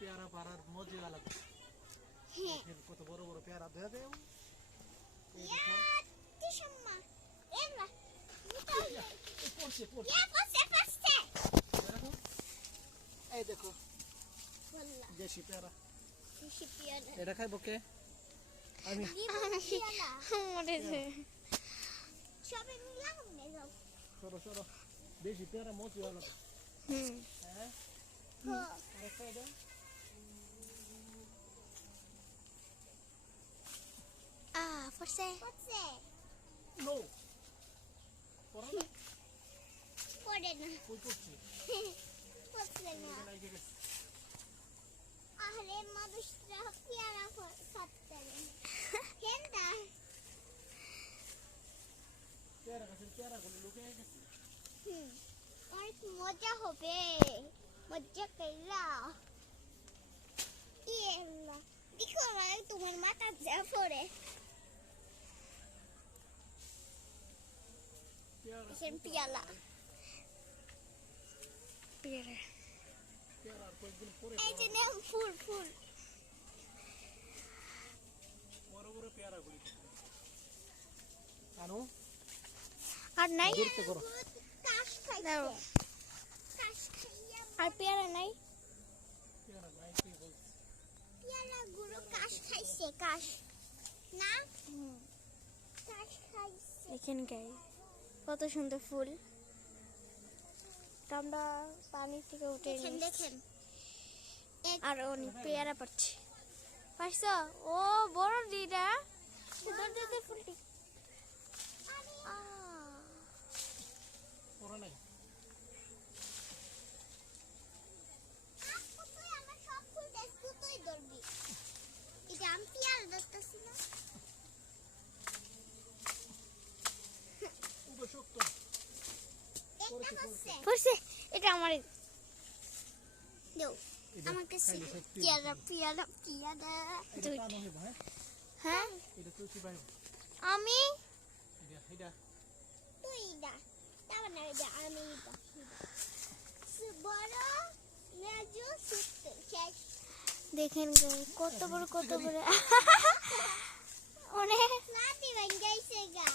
পেয়ারা পাড়ার মজা আলাদা। দেখেন কত বড় বড় পেয়ারা ধরে দেও। এই দেখো পড়ছে পড়ছে। দেখো এই দেখো দেশি পেয়ারা। এটা খাইবো কে? আমি সরো সরো। দেশি পেয়ারা মজা আলাদা। হ্যাঁ আরেকটা দাও। নো পড়া না পড়ে না কই পড়ছে? পড়ছে না লাগে গেছে। আরে মানুষরা পেয়ারা খাচ্ছে কেনটা পেয়ারা গাছের পেয়ারা গুলো লুকিয়ে গেছে। অনেক মজা হবে মজা কইলা ইয়েলা দেখো মানে তোমার মাথা যা পড়ে এখানে পেয়ারা পেয়ারা পেয়ারা আর কয়েকদিন পরে এই যে নাম ফুল ফুল বড় বড় পেয়ারা গুলি আনো আর নাই ধরতে করো। কাশ খাইছে কাশ খাইয়া আর পেয়ারা নাই পেয়ারা নাই কি বলছ? পেয়ারা গুলো কাশ খাইছে কাশ না কাশ খাইছে দেখেন গাইস কত সুন্দর ফুল তো আমরা পানি থেকে উঠে দেখেন দেখেন আর অনেক পেয়ারা পাচ্ছি পাইছো ও বড় দিদা ধর দে ফুলটি পড়া নাই তুই আমার সব ফুল দেখবো তুই ধরবি এটা আমি পেয়ারা ধরতেছি না উবে শক্ত একটা হচ্ছে পড়ছে এটা আমার দেও আমার কাছে পেয়ারা পেয়ারা পেয়ারা এটা টানো হে ভাই। হ্যাঁ এটা তুই কি ভাই? আমি এটা তুই দা তারপর না দা আমি দা বড় রাজু সুতে শেষ দেখেন গাইস কত বড় অনেক লাতি ভাঙ গেছে গা